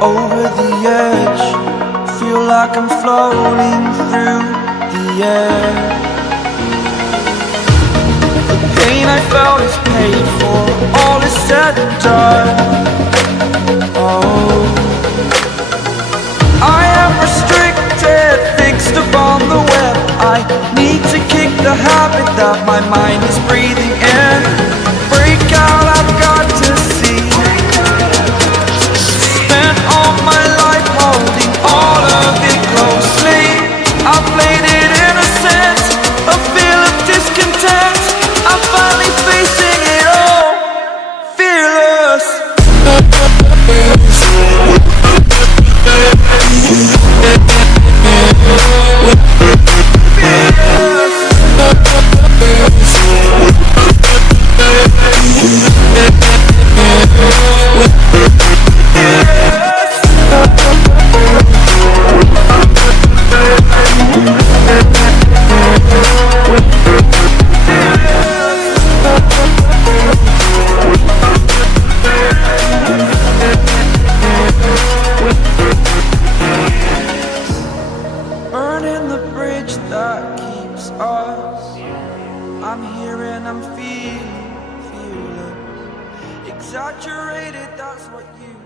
over the edge. Feel like I'm floating through the air. The pain I felt is paid for, all is said and done. Oh, I am restricted, fixed upon the web. I need to kick the habit that my mind is breathing in. Break out, I've got to see. Spent all my life holding all of it closely. I played it innocent, a feel of discontent. I'm finally facing it all, fearless. Burning the bridge that keeps us. I'm here and I'm feeling fearless. Exaggerated, that's what you